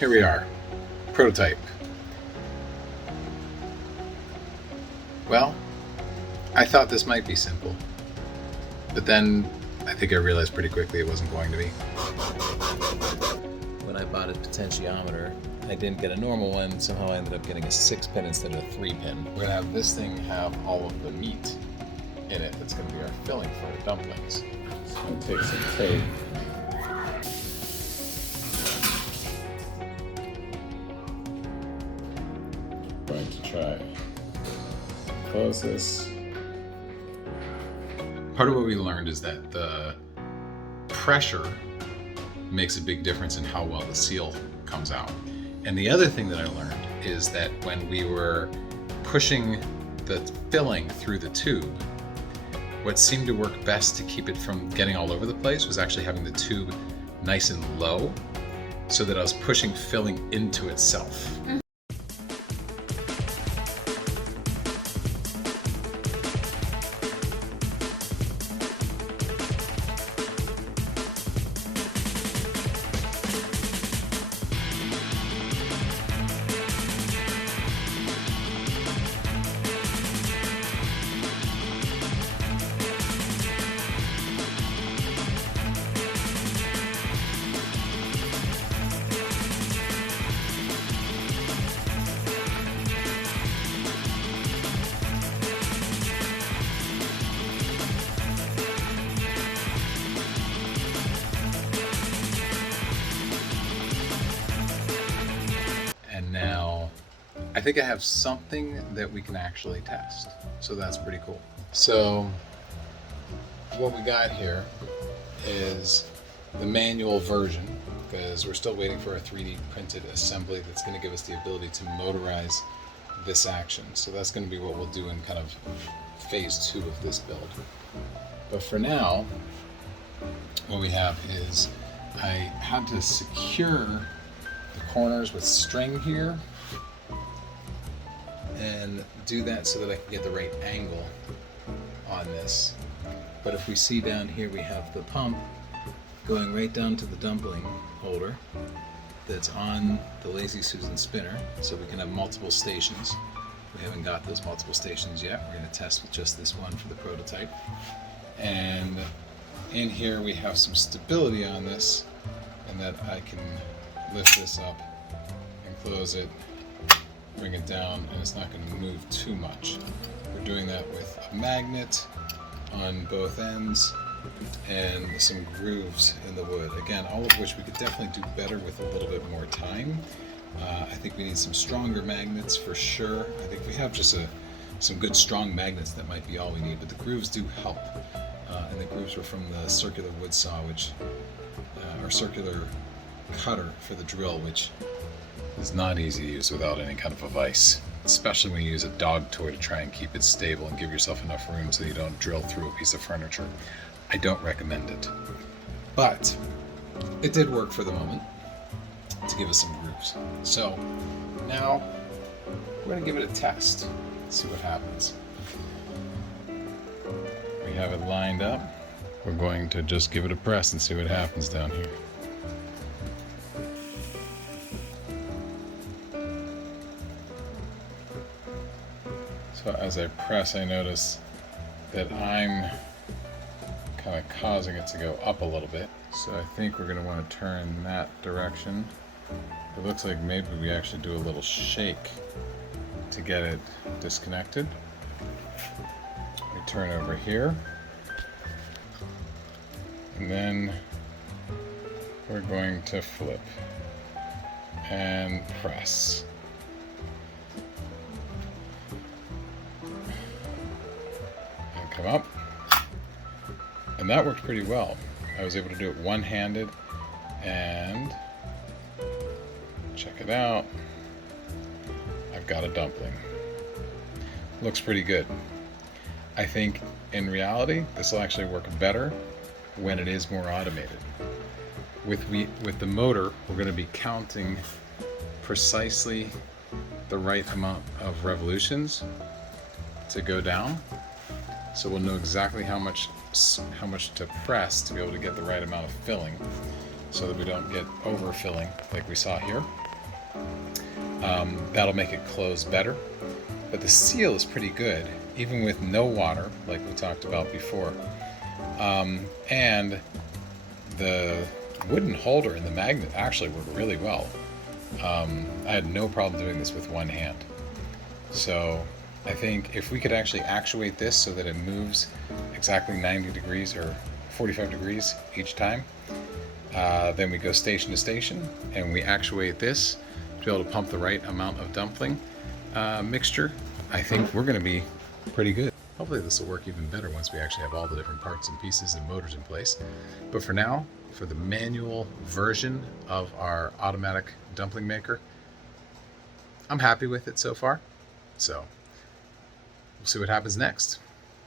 Here we are, prototype. Well, I thought this might be simple, but then I think I realized pretty quickly it wasn't going to be. When I bought a potentiometer, I didn't get a normal one, somehow I ended up getting a 6-pin instead of a 3-pin. We're gonna have this thing have all of the meat in it that's gonna be our filling for our dumplings. So I'm gonna take some tape. Going to try close this. Part of what we learned is that the pressure makes a big difference in how well the seal comes out. And the other thing that I learned is that when we were pushing the filling through the tube, what seemed to work best to keep it from getting all over the place was actually having the tube nice and low so that I was pushing filling into itself. And now I think I have something that we can actually test. So that's pretty cool. So what we got here is the manual version, because we're still waiting for a 3D printed assembly that's going to give us the ability to motorize this action. So that's going to be what we'll do in kind of phase 2 of this build. But for now, what we have is I had to secure the corners with string here and do that so that I can get the right angle on this. But if we see down here, we have the pump going right down to the dumpling holder that's on the Lazy Susan spinner, so we can have multiple stations. We haven't got those multiple stations yet. We're going to test with just this one for the prototype. And in here we have some stability on this, and that I can lift this up and close it, bring it down, and it's not going to move too much. We're doing that with a magnet on both ends and some grooves in the wood. Again, all of which we could definitely do better with a little bit more time. I think we need some stronger magnets for sure. I think we have just some good strong magnets that might be all we need, but the grooves do help. And the grooves were from the circular wood saw, which, or circular cutter for the drill, which is not easy to use without any kind of a vise, especially when you use a dog toy to try and keep it stable and give yourself enough room so you don't drill through a piece of furniture. I don't recommend it, but it did work for the moment to give us some grooves. So now we're going to give it a test, see what happens. We have it lined up. We're going to just give it a press and see what happens down here. So as I press, I notice that I'm kind of causing it to go up a little bit. So I think we're going to want to turn that direction. It looks like maybe we actually do a little shake to get it disconnected. We turn over here. And then we're going to flip and press. And come up. And that worked pretty well. I was able to do it one-handed, and check it out. I've got a dumpling. Looks pretty good. I think in reality, this will actually work better when it is more automated. With the motor, we're going to be counting precisely the right amount of revolutions to go down. So we'll know exactly how much to press to be able to get the right amount of filling, so that we don't get overfilling like we saw here. That'll make it close better. But the seal is pretty good, even with no water, like we talked about before. And the wooden holder and the magnet actually work really well. I had no problem doing this with one hand. So I think if we could actually actuate this so that it moves exactly 90 degrees or 45 degrees each time, then we go station to station and we actuate this to be able to pump the right amount of dumpling mixture, I think we're going to be pretty good. Hopefully this will work even better once we actually have all the different parts and pieces and motors in place. But for now, for the manual version of our automatic dumpling maker, I'm happy with it so far. So we'll see what happens next.